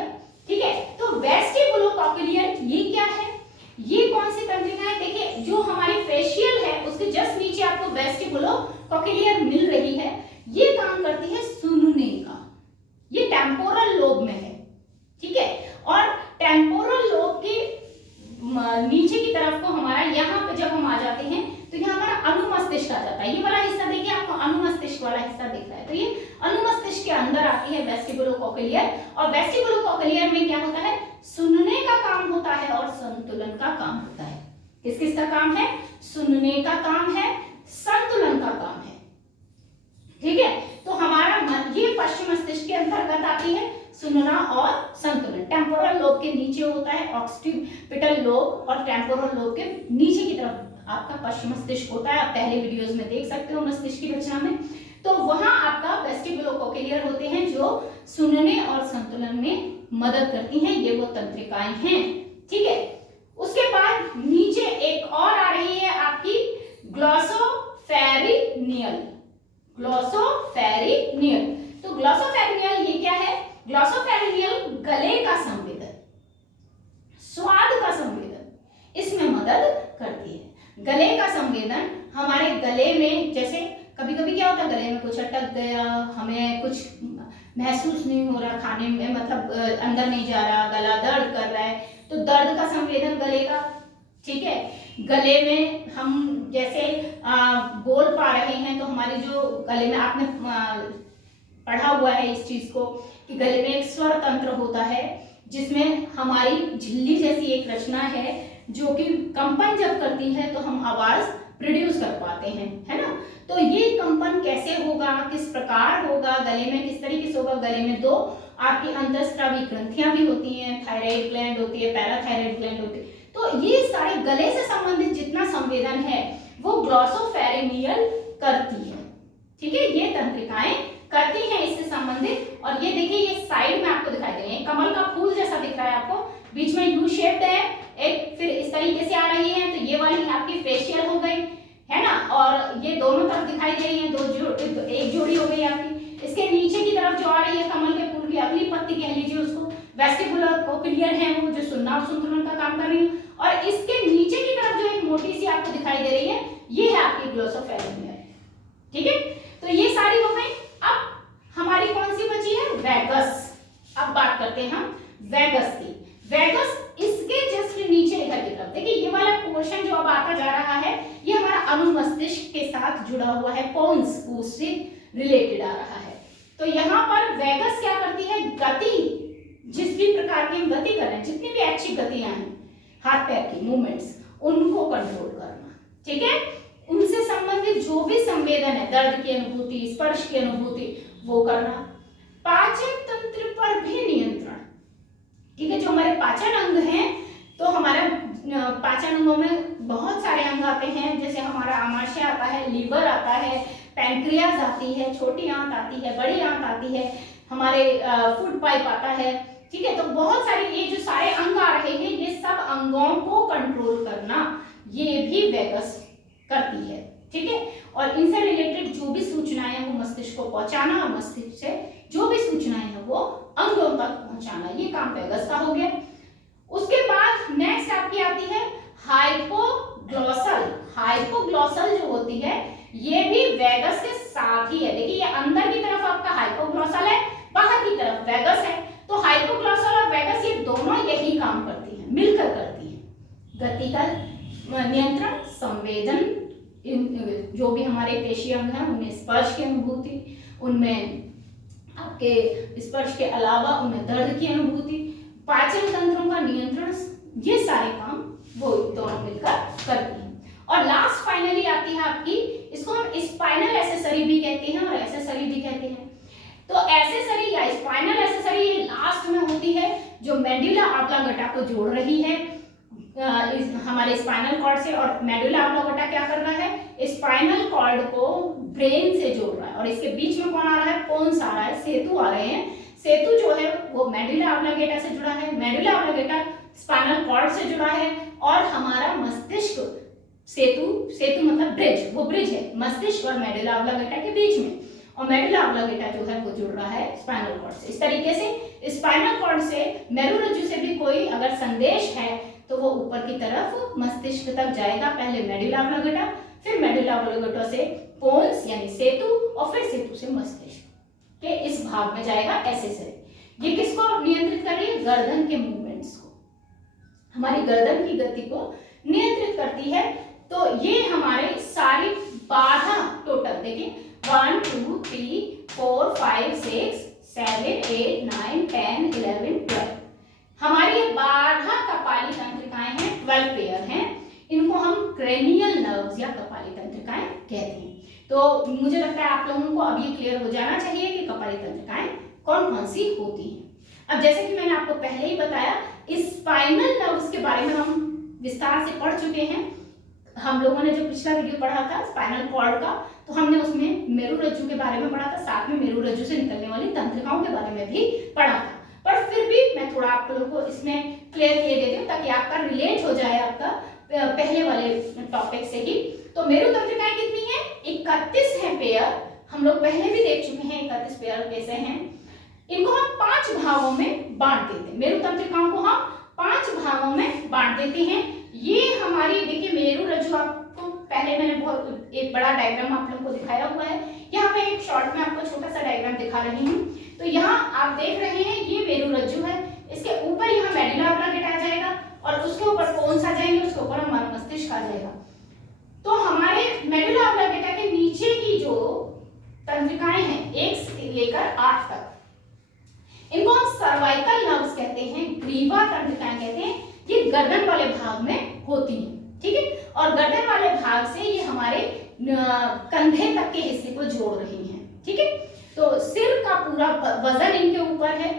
ठीक है। तो वेस्टिबुलोकोक्लियर ये क्या है, ये कौन सी तंत्रिका है? देखिए, जो हमारी फेशियल है उसके जस्ट नीचे आपको वेस्टिबुलोकोक्लियर मिल रही है। ये काम करती है सुनने का, ये टेम्पोरल लोब में है, ठीक है। और टेम्पोरल लोब के नीचे की तरफ को हमारा, यहाँ पे जब हम आ जाते हैं तो यहाँ हमारा अनुमस्तिष्क आ जाता है। ये वाला हिस्सा देखिए, आपको अनुमस्तिष्क वाला हिस्सा दिख रहा है, तो ये अनुमस्तिष्क के अंदर आती है वेस्टिबुलोकोक्लियर। और वेस्टिबुलोकोक्लियर में क्या होता है? सुनने का काम होता है और संतुलन का काम होता है। किस किस का काम है? सुनने का काम है, संतुलन का काम है, ठीक है। तो हमारा मन, ये पश्चिम मस्तिष्क के अंतर्गत आती है, सुनना और संतुलन। टेम्पोरल लोब के नीचे होता है ऑक्सीपिटल लोब, और टेम्पोरल लोब के नीचे की तरफ आपका पश्चिम मस्तिष्क होता है। आप पहले वीडियोस में देख सकते हो मस्तिष्क की रचना में। तो वहां आपका वेस्टिबुलोकोक्लियर होते हैं जो सुनने और संतुलन में मदद करती हैं। ये वो तंत्रिकाएं हैं, ठीक है। उसके बाद नीचे एक और आ रही है आपकी ग्लॉसोफेरिनियल। ग्लॉसोफेरिनियल, तो ग्लॉसोफेरिनियल ये क्या है? ग्लॉसोफेरिनियल गले का संवेदन, स्वाद का संवेदन, इसमें मदद करती है। गले का संवेदन हमारे गले में, जैसे कभी कभी क्या होता है, गले में कुछ अटक गया, हमें कुछ महसूस नहीं हो रहा खाने में, मतलब अंदर नहीं जा रहा, गला दर्द कर रहा है, तो दर्द का संवेदन गले का, ठीक है। गले में हम जैसे बोल पा रहे हैं, तो हमारे जो गले में, आपने पढ़ा हुआ है इस चीज को कि गले में एक स्वर तंत्र होता है जिसमें हमारी झिल्ली जैसी एक रचना है जो कि कंपन जब करती है तो हम आवाज प्रोड्यूस कर पाते हैं, है ना। तो ये कंपन कैसे होगा, किस प्रकार होगा, गले में किस तरीके से होगा? गले में दो आपकी अंतःस्रावी ग्रंथियां भी होती हैं, थायराइड ग्लैंड होती है, पैराथायराइड ग्लैंड होती है। तो ये सारे गले से संबंधित जितना संवेदन है वो ग्लॉसोफेरिनियल करती है, ठीक है। ये तंत्रिकाएं करती हैं इससे संबंधित। और ये देखिए, ये साइड में आपको दिखाई दे रहे हैं, कमल का फूल जैसा दिख रहा है आपको, बीच में यू शेप्ड है, एक फिर इस तरीके से आ रही है, तो ये वाली आपकी फेशियल हो गई, है ना। और ये दोनों तरफ दिखाई दे रही है, एक जोड़ी हो गई आपकी। इसके नीचे की तरफ जो आ रही है कमल के फूल की अगली पत्ती कह लीजिए उसको, वेस्टिबुलोकोक्लियर है वो, जो सुनना और संतुलन का काम कर रही है। और इसके नीचे की तरफ जो एक मोटी सी आपको दिखाई दे रही है, ये है आपकी ग्लॉसोफेरिनियल, ठीक है। तो ये सारी हो गई। अब हमारी कौन सी बची है? वैगस। अब बात करते हैं हम वैगस की। वैगस इसके जस्ट नीचे इधर की तरफ देखिए, ये वाला पोर्शन जो अब आता जा रहा है ये हमारा अनुमस्तिष्क के साथ जुड़ा हुआ है, पोन्स उससे रिलेटेड आ रहा है। तो यहाँ पर वैगस क्या करती है? गति, जिस भी प्रकार की हम गति कर रहे हैं, जितनी भी अच्छी गतियां हैं हाथ पैर की मूवमेंट्स, उनको कंट्रोल करना, ठीक है। उनसे संबंधित जो भी संवेदन है, दर्द की अनुभूति, स्पर्श की अनुभूति, वो करना। पाचन तंत्र पर भी नियंत्रण, ठीक है। जो हमारे पाचन अंग हैं, तो हमारा पाचन अंगों में बहुत सारे अंग आते हैं, जैसे हमारा आमाशय आता है, लीवर आता है, पैंक्रियाज आती है, छोटी आंत आती है, बड़ी आंत आती है, हमारे फूड पाइप आता है, ठीक है। तो बहुत सारे ये जो सारे अंग आ रहे हैं, ये सब अंगों को कंट्रोल करना ये भी वैगस करती है, ठीक है। और इनसे रिलेटेड जो भी सूचनाएं हैं वो मस्तिष्क को पहुंचाना, और मस्तिष्क से जो भी सूचनाएं हैं वो अंगों तक पहुंचाना, ये काम वैगस का हो गया। उसके बाद नेक्स्ट आपकी आती है हाइपोग्लॉसल। हाइपोग्लॉसल जो होती है ये भी वैगस के साथ ही है। देखिए, ये अंदर की तरफ आपका हाइपोग्लॉसल है, बाहर की तरफ वैगस है। तो हाइपोग्लॉसल और वैगस ये दोनों यही काम करती हैं, मिलकर करती हैं। गति का नियंत्रण, संवेदन, जो भी हमारे पेशी अंग हैं उनमें स्पर्श की अनुभूति, उनमें आपके स्पर्श के अलावा उनमें दर्द की अनुभूति, पाचन तंत्रों का नियंत्रण, ये सारे काम वो दोनों मिलकर करती हैं। और लास्ट फाइनली आती है आपकी, इसको हम स्पाइनल एसेसरी भी कहते हैं और एसेसरी भी कहते हैं। तो एसेसरी या स्पाइनल एसेसरी ये लास्ट में होती है, जो मेडुला ऑब्लांगेटा को जोड़ रही है हमारे स्पाइनल कॉर्ड से। और मेडुला ऑब्लांगेटा क्या कर रहा है, स्पाइनल कॉर्ड को ब्रेन से जोड़ रहा है। और इसके बीच में कौन आ रहा है, पोन्स आ रहा है, सेतु आ रहे हैं। सेतु जो है वो मेडुला ऑब्लांगेटा से जुड़ा है, मेडुला ऑब्लांगेटा स्पाइनल कॉर्ड से जुड़ा है। और हमारा मस्तिष्क सेतु मतलब ब्रिज, वो ब्रिज है मस्तिष्क और मेडुला ऑब्लांगेटा के बीच में। और मेडुला ऑब्लांगेटा जो है वो जुड़ रहा है स्पाइनल कॉर्ड से। इस तरीके से स्पाइनल कॉर्ड से मेरुरज्जु से भी कोई अगर संदेश है तो वो ऊपर की तरफ मस्तिष्क तक जाएगा, पहले मेडुला ऑब्लांगेटा, फिर मेडुला ऑब्लांगेटा से पोन्स यानी सेतु, और फिर सेतु से मस्तिष्क के इस भाग में जाएगा। ऐसे से ये किसको नियंत्रित कर रही है, गर्दन के मूवमेंट्स को, हमारी गर्दन की गति को नियंत्रित करती है। तो ये हमारे सारे 12 टोटल देखिए 1 2 3 4 5 6 7 8 9 10 11 12 हमारी 12 कपाली तंत्रिकाएं हैं, 12 पेयर हैं। इनको हम क्रेनियल नर्व्स या कपाली तंत्रिकाएं कहते हैं। तो मुझे लगता है आप लोगों को अब ये क्लियर हो जाना चाहिए कि कपाली तंत्रिकाएं कौन कौन सी होती हैं। अब जैसे कि मैंने आपको पहले ही बताया, स्पाइनल नर्व्स के बारे में हम विस्तार से पढ़ चुके हैं। हम लोगों ने जो पिछला वीडियो पढ़ा था स्पाइनल कॉर्ड का, तो हमने उसमें मेरुरज्जु के बारे में पढ़ा था, साथ में मेरुरज्जु से निकलने वाली तंत्रिकाओं के बारे में भी पढ़ा था। पर फिर भी मैं थोड़ा आप लोगों को इसमें क्लियर किए देती हूँ ताकि आपका रिलेट हो जाए आपका पहले वाले टॉपिक से ही। तो मेरु तंत्रिकाएं कितनी है, 31 है पेयर। हम लोग पहले भी देख चुके हैं 31 पेयर कैसे हैं। इनको हम 5 भागों में बांट देते हैं, मेरु तंत्रिकाओं को हम 5 भागों में बांट देते हैं। ये हमारी देखिए मेरुरज्जु, आपको पहले मैंने बहुत एक बड़ा डायग्राम आप लोगों को दिखाया हुआ है, यहाँ पे एक शॉर्ट में आपको छोटा सा डायग्राम दिखा रही हूँ। तो यहाँ आप देख रहे हैं ये मेरुरज्जु है, इसके ऊपर यहाँ मेडुला ऑब्लांगेटा आ जाएगा और उसके ऊपर पोन्स आ जाएंगे, उसके ऊपर हमारा मस्तिष्क आ जाएगा। तो हमारे मेडुला ऑब्लांगेटा के नीचे की जो तंत्रिकाएं हैं 1 से लेकर 8 तक, इनको हम सर्वाइकल नर्व्स कहते हैं, ग्रीवा तंत्रिकाएं कहते हैं। ये गर्दन वाले भाग में होती है, ठीक है। और गर्दन वाले भाग से ये हमारे कंधे तक के हिस्से को जोड़ रही हैं, ठीक है। तो सिर का पूरा वजन इनके ऊपर है,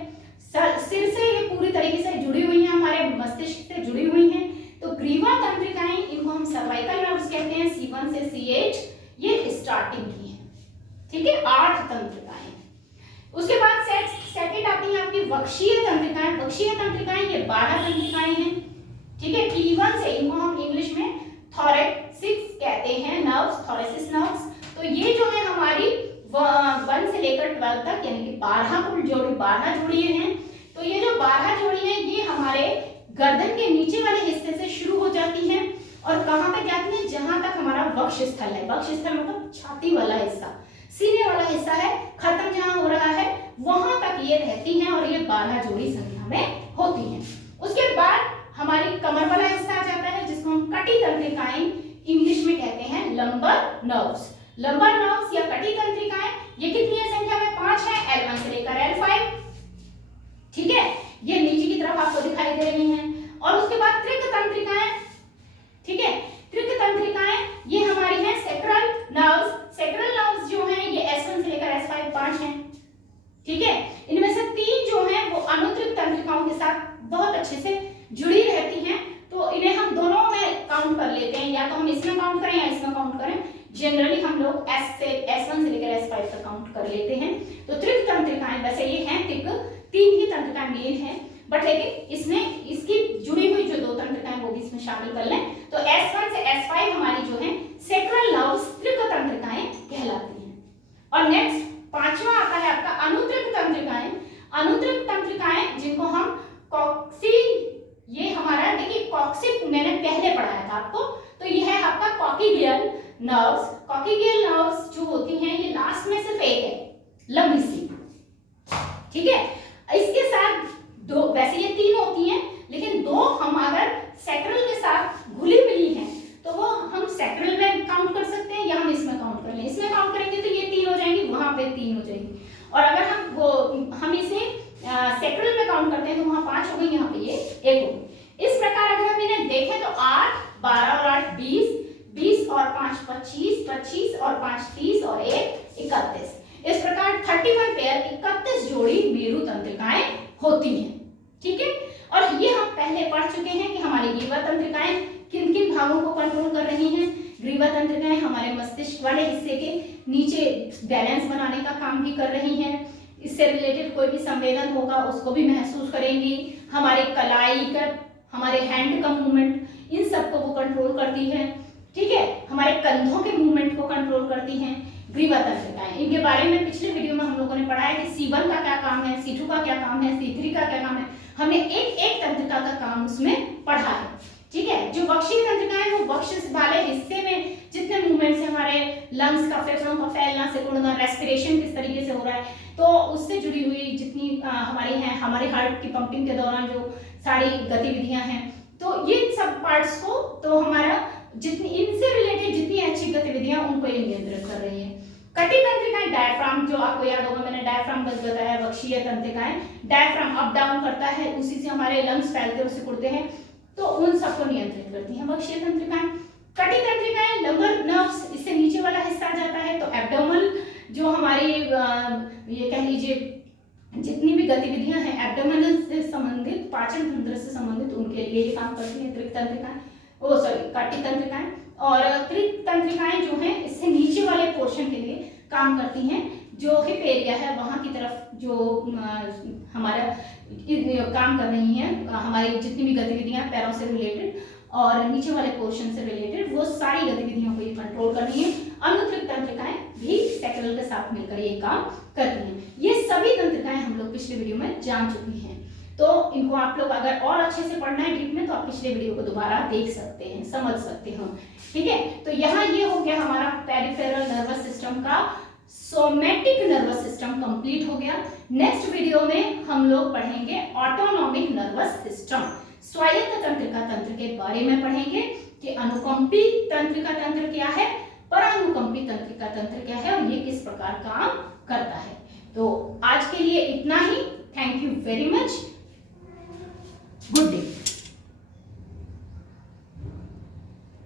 सिर से ये पूरी तरीके से जुड़ी हुई हैं, हमारे मस्तिष्क से जुड़ी हुई हैं। तो ग्रीवा तंत्रिकाएं, इनको हम सर्वाइकल नर्व्स कहते हैं। C1 से C8 ये स्टार्टिंग की है, ठीक है, 8 तंत्रिकाएं। उसके बाद सेकंड आती है आपकी वक्षीय तंत्रिकाएं। वक्षीय तंत्रिकाएं ये 12 तंत्रिकाएं हैं, ठीक है। T1 से, इनको हम इंग्लिश में थोरैसिक्स कहते हैं नर्व्स, थोरैसिस नर्व्स। तो ये जो है हमारी 1 से लेकर 12 तक यानी कि 12 कुल जोड़ी, 12 जोड़ियां हैं। तो ये जो 12 जोड़ी हैं ये हमारे गर्दन के नीचे वाले हिस्से से शुरू हो जाती हैं और कहां तक जाती हैं, जहां तक हमारा वक्ष स्थल है। वक्ष स्थल मतलब छाती वाला हिस्सा, सीने वाला हिस्सा है, खत्म जहां हो रहा है वहां तक ये रहती हैं और ये 12 जोड़ी संख्या में होती हैं। उसके बाद हमारी कमर वाला हिस्सा आ जाता है जिसको हम कटी तंत्रिकाएं इंग्लिश में कहते हैं लंबर नर्व्स। लंबर नर्व्स या कटी तंत्रिकाएं ये कितनी है संख्या में, 5 है, L1 से लेकर L5, ठीक है। ये नीचे की तरफ आपको दिखाई दे रही हैं। और उसके बाद त्रिक तंत्रिकाएं, ठीक है। त्रिक तंत्रिकाएं ये हमारी हैं सैक्रल नर्व्स। सैक्रल नर्व्स जो हैं ये S1 से लेकर S5 5 हैं, ठीक है। इनमें से 3 जो हैं वो अनुत्रिक तंत्रिकाओं के साथ बहुत अच्छे से जुड़ी रहती हैं। तो इन्हें हम दोनों में काउंट कर लेते हैं, या तो हम इसमें काउंट करें या इसमें काउंट करें। जनरली हम लोग S1 से लेकर S5 तक काउंट कर लेते हैं। तो त्रिक तंत्रिकाएं वैसे ये हैं त्रिक, 3 ही तंत्रिकाएं मेन हैं, बट लेकिन इसमें इसकी जुड़ी हुई जो 2 तंत्रिकाएं वो भी इसमें शामिल कर लें। तो S1 से S5 हमारी जो है सैक्रल नर्व्स त्रिक तंत्रिकाएं कहलाती हैं। और नेक्स्ट 5वां आता है आपका अनुत्रिक तंत्रिकाएं। अनुत्रिक तंत्रिकाएं जिनको हम कॉक्सी, ये हमारा देखिए कॉक्सिक मैंने पहले पढ़ाया था आपको, तो ये है आपका कॉक्सियल नर्व्स। कॉक्सियल नर्व्स जो होती हैं ये लास्ट में सिर्फ एक है, लंबी सी, ठीक है। इसके साथ 2, वैसे ये 3 होती हैं लेकिन 2 हम अगर सैक्रल के साथ घुली मिली हैं तो वो हम सैक्रल में काउंट कर सकते हैं या हम इसमें काउंट कर लें। इसमें काउंट करेंगे तो ये 3 हो जाएंगी, वहां पे 3 हो जाएंगी। और अगर हम इसे सैक्रल में काउंट करते हैं तो वहां 5 हो गई, यहाँ पे ये 1 हो गई। इस प्रकार अगर हम इन्हें देखें तो 8, 12 और 8 20, 20 और 5 25, 25 और 5 30 और 1 31। इस प्रकार 31 पेयर 31 जोड़ी मेरु तंत्रिकाएं होती हैं, ठीक है। और ये हम पहले पढ़ चुके हैं कि हमारी ग्रीवा तंत्रिकाएं किन किन भागों को कंट्रोल कर रही हैं। ग्रीवा तंत्रिकाएं हमारे मस्तिष्क वाले हिस्से के नीचे बैलेंस बनाने का काम भी कर रही हैं। इससे रिलेटेड कोई भी संवेदन होगा उसको भी महसूस करेंगी। हमारे कलाई का, हमारे हैंड का मूवमेंट, इन सबको वो कंट्रोल करती है। ठीक है, हमारे कंधों के मूवमेंट को कंट्रोल करती हैं ग्रीवा तंत्रिकाएं। इनके बारे में पिछले वीडियो में हम लोगों ने पढ़ा है कि C1 का क्या काम है, C2 का क्या काम है, C3 का क्या काम है। हमने एक एक तंत्रिका का काम उसमें पढ़ा है। ठीक है, जो वक्षीय तंत्रिकाएं वो वक्ष वाले हिस्से में जितने मूवमेंट्स हमारे लंग्स का, फेफड़ों का फैलना, सिकुड़ना, रेस्पिरेशन किस तरीके से हो रहा है, तो उससे जुड़ी हुई जितनी हमारी हैं, हमारे हार्ट की पंपिंग के दौरान जो सारी गतिविधियां हैं, तो ये सब पार्ट्स को, तो हमारा जितनी इनसे रिलेटेड जितनी अच्छी गतिविधियां उनको ये नियंत्रित कर रही है। कटी तंत्रिकाएं, डायफ्राम, जो आपको याद होगा मैंने डायफ्राम बताया, वक्षीय तंत्रिकाएं डायफ्राम अप डाउन करता है, उसी से हमारे लंग्स फैलते और सिकुड़ते हैं, तो उन सबको नियंत्रित करती हैं वक्षीय तंत्रिकाएं। कटी तंत्रिकाएं लंबर नर्व्स, इससे नीचे वाला हिस्सा आ जाता है, तो एब्डोमल जो हमारी ये कह लीजिए जितनी भी गतिविधियां हैं एब्डोमिनल से संबंधित, पाचन तंत्र से संबंधित, उनके लिए ये काम करती है त्रिक तंत्रिकाएं, कटी तंत्रिकाएं। और त्रिक तंत्रिकाएं जो हैं इससे नीचे वाले पोर्शन के लिए काम करती हैं, जो हिप एरिया है वहां की तरफ जो हमारा काम कर रही हैं, हमारी जितनी भी गतिविधियां पैरों से रिलेटेड और नीचे वाले पोर्शन से रिलेटेड, वो सारी गतिविधियों को ये कंट्रोल कर रही है। अनुत्रिक तंत्रिकाएं भी सैक्रल के साथ मिलकर ये काम करती हैं। ये सभी तंत्रिकाएं हम लोग पिछले वीडियो में जान चुकी हैं, तो इनको आप लोग अगर और अच्छे से पढ़ना है डीप में तो आप पिछले वीडियो को दोबारा देख सकते हैं, समझ सकते हो। ठीक है, तो यहाँ ये हो गया हमारा पेरिफेरल नर्वस सिस्टम का सोमैटिक नर्वस सिस्टम कंप्लीट हो गया। नेक्स्ट वीडियो में हम लोग पढ़ेंगे ऑटोनॉमिक नर्वस सिस्टम, स्वायत्त तंत्रिका तंत्र के बारे में पढ़ेंगे कि अनुकंपी तंत्रिका तंत्र क्या है, परानुकंपी तंत्रिका तंत्र क्या है और ये किस प्रकार काम करता है। तो आज के लिए इतना ही। Thank you very much. Good day.